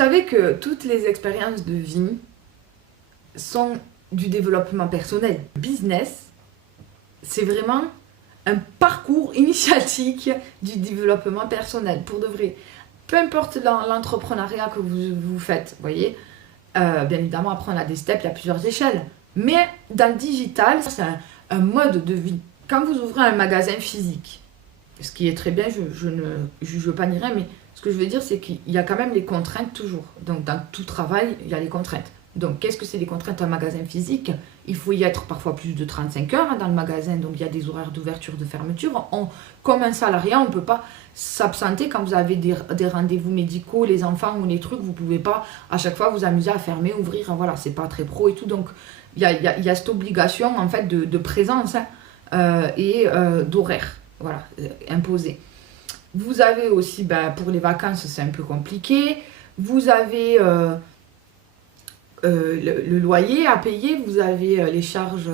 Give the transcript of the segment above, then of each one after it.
savez que toutes les expériences de vie sont du développement personnel. Business, c'est vraiment un parcours initiatique du développement personnel, pour de vrai. Peu importe l'entrepreneuriat que vous faites, vous voyez, bien évidemment, après on a des steps, il y a plusieurs échelles. Mais dans le digital, c'est un mode de vie. Quand vous ouvrez un magasin physique, ce qui est très bien, je ne juge pas ni rien, mais ce que je veux dire, c'est qu'il y a quand même les contraintes toujours. Donc dans tout travail, il y a les contraintes. Donc qu'est-ce que c'est les contraintes d'un magasin physique? Il faut y être parfois plus de 35 heures dans le magasin, donc il y a des horaires d'ouverture, de fermeture. Comme un salarié, on ne peut pas s'absenter quand vous avez des rendez-vous médicaux, les enfants ou les trucs, vous ne pouvez pas à chaque fois vous amuser à fermer, ouvrir, voilà, c'est pas très pro et tout. Donc il y a cette obligation en fait de présence et d'horaire, voilà, imposée. Vous avez aussi, pour les vacances, c'est un peu compliqué. Vous avez le loyer à payer, vous avez les charges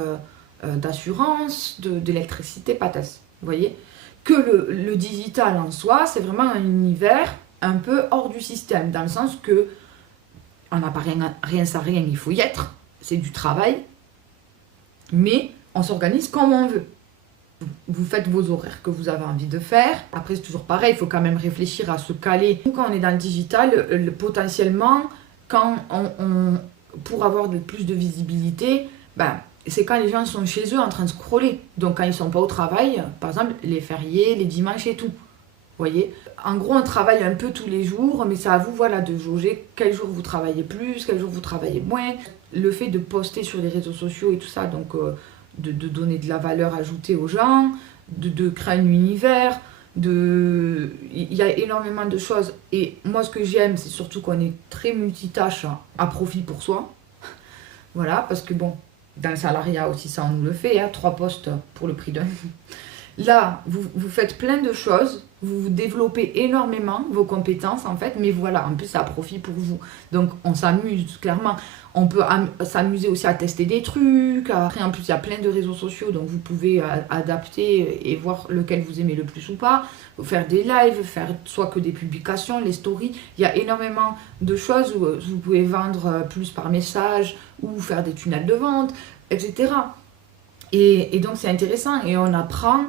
d'assurance, d'électricité, patates. Vous voyez que le digital en soi, c'est vraiment un univers un peu hors du système, dans le sens que on n'a pas rien sans rien, il faut y être, c'est du travail, mais on s'organise comme on veut. Vous faites vos horaires que vous avez envie de faire. Après, c'est toujours pareil, il faut quand même réfléchir à se caler. Quand on est dans le digital, potentiellement, quand pour avoir plus de visibilité, c'est quand les gens sont chez eux en train de scroller. Donc quand ils ne sont pas au travail, par exemple, les fériés, les dimanches et tout. Vous voyez, en gros, on travaille un peu tous les jours, mais c'est à vous, voilà, de jauger quel jour vous travaillez plus, quel jour vous travaillez moins. Le fait de poster sur les réseaux sociaux et tout ça, donc de donner de la valeur ajoutée aux gens, de créer un univers, il y a énormément de choses. Et moi, ce que j'aime, c'est surtout qu'on est très multitâche à profit pour soi. Voilà, parce que bon, dans le salariat aussi, ça, on nous le fait, 3 postes pour le prix d'un. Là, vous faites plein de choses, vous développez énormément vos compétences en fait, mais voilà, en plus c'est à profit pour vous. Donc on s'amuse clairement, on peut s'amuser aussi à tester des trucs, après en plus il y a plein de réseaux sociaux, donc vous pouvez adapter et voir lequel vous aimez le plus ou pas, faire des lives, faire soit que des publications, les stories, il y a énormément de choses où vous pouvez vendre plus par message, ou faire des tunnels de vente, etc. Et donc c'est intéressant et on apprend.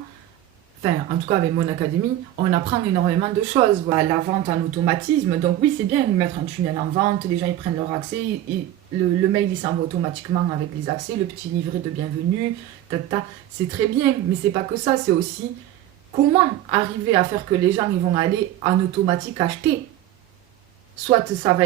Enfin, en tout cas avec mon académie, on apprend énormément de choses. Voilà, la vente en automatisme, donc oui, c'est bien de mettre un tunnel en vente, les gens ils prennent leur accès, le mail il s'envoie automatiquement avec les accès, le petit livret de bienvenue, c'est très bien, mais c'est pas que ça, c'est aussi comment arriver à faire que les gens ils vont aller en automatique acheter. Soit ça va